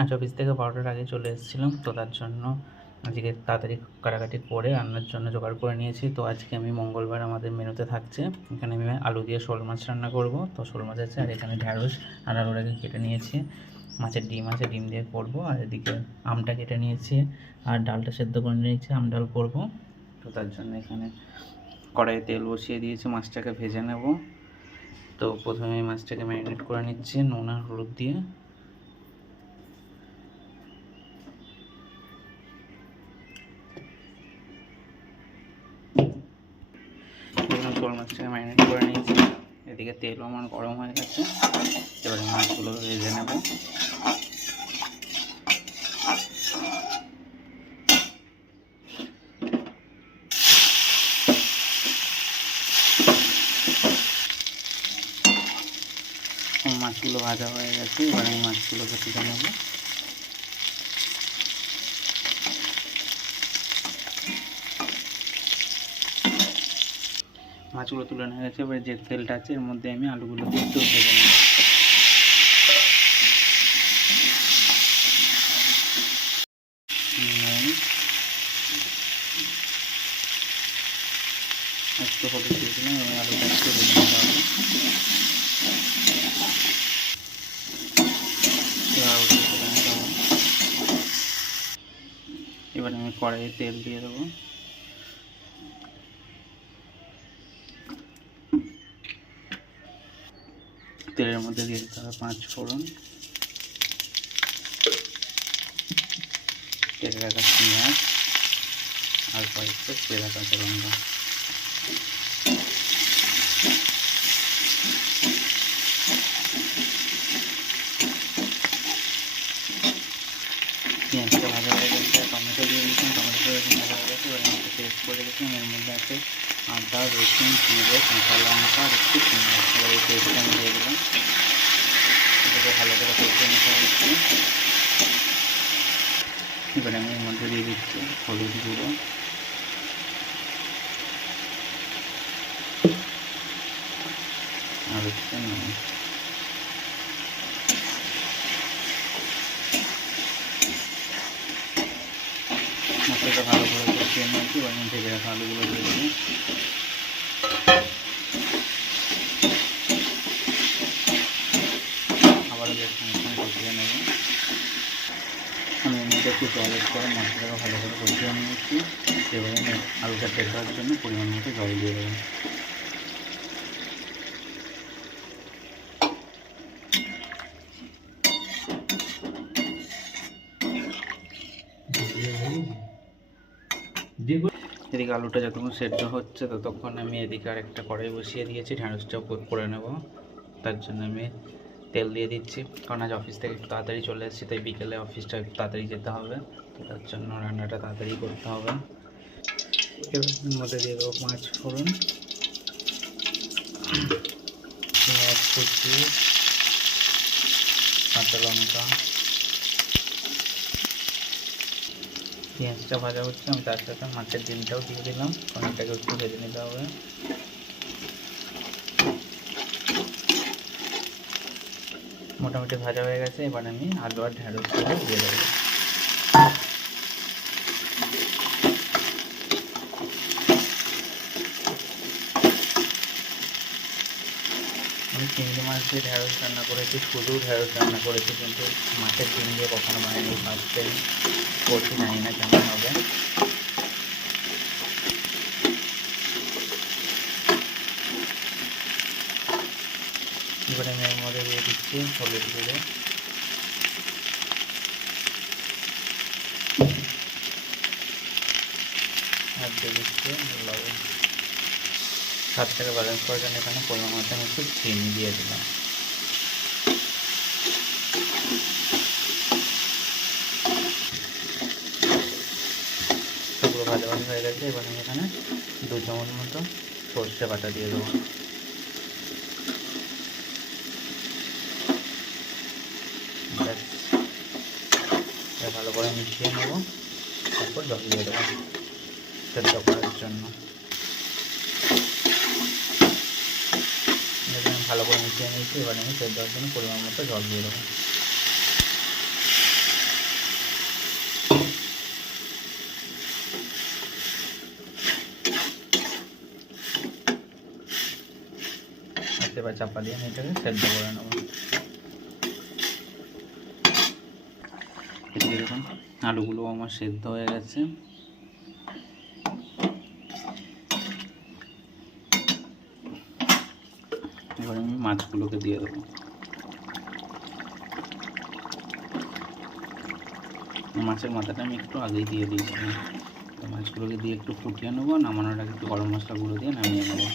আজ অফিস থেকে 12টার আগে চলে এসেছিলাম, তো তার জন্য আজকে তাড়াতাড়ি কাটাকাটি করে রান্নার জন্য জোগাড় করে নিয়েছি। তো আজকে আমি মঙ্গলবার আমাদের মেনুতে থাকছে, এখানে আমি আলু দিয়ে শোল মাছ রান্না করব। তো শোল মাছ আছে, আর এখানে ঢ্যাঁড়স আর আলুটাকে কেটে নিয়েছি। মাছের ডিম আছে, ডিম দিয়ে করব। আর এদিকে আমটা কেটে নিয়েছি, আর ডালটা সেদ্ধ করে নিয়েছি, আম ডাল করব। তো তার জন্য এখানে কড়াইয়ে তেল বসিয়ে দিয়েছি, মাছটাকে ভেজে নেব। তো প্রথমে মাছটাকে ম্যারিনেট করে নিচ্ছি নুন আর হলুদ দিয়ে। শোল মাছটাকে ম্যারিনেট করে নিয়েছি। এদিকে তেলও আমার গরম হয়ে গেছে, এবারে মাছগুলো ভেজে নেব। মাছগুলো ভাজা হয়ে গেছে, এবার আমি মাছগুলোকে তুলে নেব। মাছগুলো তুলে নেওয়া গেছে, এবার যে তেলটা আছে এর মধ্যে আমি আলুগুলো দিয়ে একটু ভেজে নেব। একটু হলুদ দিয়েছিলাম, এবং আলুটা একটু ভেজে নিতে হবে। এবার আমি কড়াইয়ে তেল দিয়ে দেবো। তেলের মধ্যে দিয়ে দিতে হবে 5 ফোড়ন, কেটে রাখা পেঁয়াজ, আর কয়েকটা চেরা কাঁচা লঙ্কা। পেঁয়াজটা ভাজা হয়ে গেছে, টমেটো দিয়ে দিয়েছিলাম, টমেটো ভাজা হয়ে গেছে। এবার আমি একটা পেস্ট করে রেখেছিলাম, এর মধ্যে আছে আদা, রসুন, জিরে, কাঁচা লঙ্কা আর একটু পেঁয়াজ। এবার এই পেস্টটা আমি দিয়ে দিলাম, এটাকে ভালো করে কষিয়ে নিতে হচ্ছে। এবারে আমি এর মধ্যে দিয়ে দিচ্ছি হলুদ গুঁড়ো, আর হচ্ছে নুন। মশলাটা ভালো করে কষিয়ে নিয়েছি, এবার আমি ভেজে রাখা আলুগুলো দিয়ে দেবো। আবারও কষিয়ে নেব। আমি এর মধ্যে একটু জল এড করে মশলাটাকে ভালো করে কষিয়ে নিয়েছি। এবারে আমি আলুটা পেটার জন্য পরিমাণ মতো জল দিয়ে দেবো। এদিকে আলুটা যতক্ষণ সেদ্ধ হচ্ছে ততক্ষণ আমি এদিকে আর একটা কড়াই বসিয়ে দিয়েছি, ঢ্যাঁড়সটা করে নেব। তার জন্য আমি তেল দিয়ে দিচ্ছি, কারণ আজ অফিস থেকে একটু তাড়াতাড়ি চলে এসেছি, তাই বিকেলে অফিসটা একটু তাড়াতাড়ি যেতে হবে। তো তার জন্য রান্নাটা তাড়াতাড়ি করতে হবে। এর মধ্যে দিয়ে দেবো 5 ফোড়ন, পেঁয়াজ কুচি, কাঁচা লঙ্কা। পেঁয়াজটা ভাজা হচ্ছে, আমি তার সাথে মাছের ডিমটাও দিয়ে দিলাম, কারণ এটাকে একটু ভেজে নিতে হবে। মোটামুটি ভাজা হয়ে গেছে, এবার আমি আলু আর ঢ্যাঁড়সগুলো দিয়ে দেবো। আমি চিংড়ি মাছ দিয়ে ঢ্যাঁড়স রান্না করেছি, শুধু ঢ্যাঁড়স রান্না করেছি, কিন্তু মাছের ডিম দিয়ে কখনো বানাইনি, ভাবতে করছি, জানি না কেমন হবে। এবারে আমি এর মধ্যে দিয়ে দিচ্ছি হলুদ গুঁড়ো, আর দিয়ে দিচ্ছি লবণ। স্বাদটাকে ব্যালেন্স করার জন্য এখানে পরিমাণ মতো আমি একটু চিনি দিয়ে দিলাম। সবগুলো ভাজা ভাজা হয়ে গেছে, এবার আমি এখানে 2 চামচ মতো সর্ষে বাটা দিয়ে দেবো। ভালো করে মিশিয়ে নেব, তারপর জল দিয়ে দেবো সেদ্ধ করার জন্য। ভালো করে মিশিয়ে নিয়েছি, এবার আমি সেদ্ধ করার জন্য পরিমাণ মতো জল দিয়ে দেবো। এবার চাপা দিয়ে আমি এটাকে সেদ্ধ করে নেব। এদিকে দেখুন আলুগুলো আমার সেদ্ধ হয়ে গেছে। এবার আমি মাছগুলোকে দিয়ে দেবো। মাছের মাথাটা আমি একটু আগেই দিয়ে দিয়েছিলাম। তো মাছগুলোকে দিয়ে একটু ফুটিয়ে নেবো, নামানোর আগে একটু গরম মশলা গুঁড়ো দিয়ে নামিয়ে নেবো।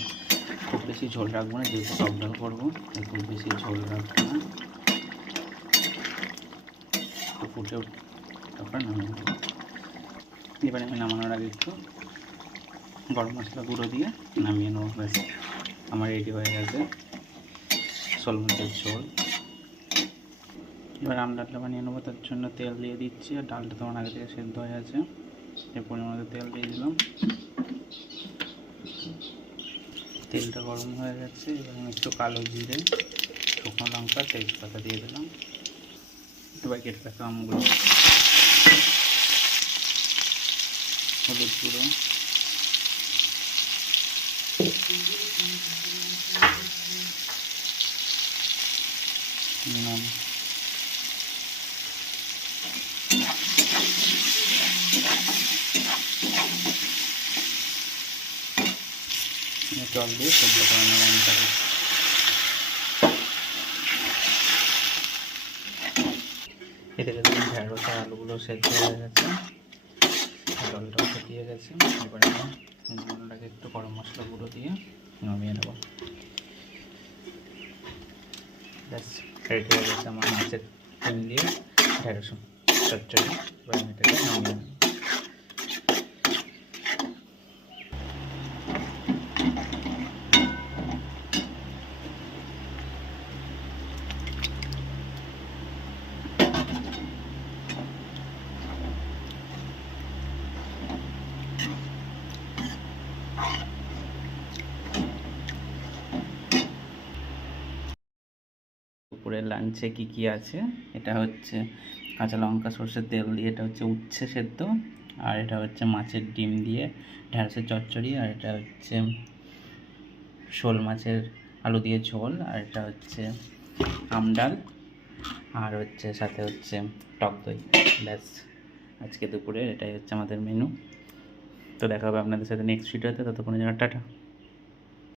খুব বেশি ঝোল রাখবো না, যেহেতু টক ডাল করবো, তাই খুব বেশি ঝোল রাখবো না। একটু ফুটে তারপরে নামিয়ে নেবো। এবারে আমি নামানোর আগে একটু গরম মশলা গুঁড়ো দিয়ে নামিয়ে নেবো। ব্যাস আমার রেডি হয়ে গেছে শোল মাছের ঝোল। এবার আম ডালটা বানিয়ে নেবো, তার জন্য তেল দিয়ে দিচ্ছি। আর ডালটা তোমার আগে থেকে সেদ্ধ হয়ে আছে, এর পরিমাণে তেল দিয়ে দিলাম। তেলটা গরম হয়ে গেছে, এবার আমি একটু কালো জিরে, শুকনো লঙ্কা, তেজপাতা দিয়ে দিলাম। এবার কেটে রাখা আমগুলো, হলুদ গুঁড়ো, নুন, জল দিয়ে সেদ্ধ করে নেব আমটাকে। এদিকে দেখুন ঢেঁড়স আর আলুগুলো সেদ্ধ হয়ে গেছে, জলটাও শুকিয়ে গেছে। এবারে নামানোটাকে একটু গরম মশলা গুঁড়ো দিয়ে নামিয়ে নেব। ব্যাস রেডি হয়ে গেছে আমার মাছের ডিম দিয়ে ঢেঁড়স চচ্চড়ি। এবার আমি এটাকে নামিয়ে নেব। দুপুরের লাঞ্চে কি আছে, এটা হচ্ছে কাঁচা লঙ্কা সর্ষের তেল দিয়ে, এটা হচ্ছে উচ্ছে সেদ্ধ, আর এটা হচ্ছে মাছের ডিম দিয়ে ঢেঁড়সের চচ্চড়ি, আর এটা হচ্ছে শোল মাছের আলু দিয়ে ঝোল, আর এটা হচ্ছে আম ডাল, আর হচ্ছে সাথে হচ্ছে টক দই। ব্যাস আজকে দুপুরে এটাই হচ্ছে আমাদের মেনু। তো দেখা হবে আপনাদের সাথে নেক্সট ভিডিওতে, ততক্ষণের জন্য টাটা।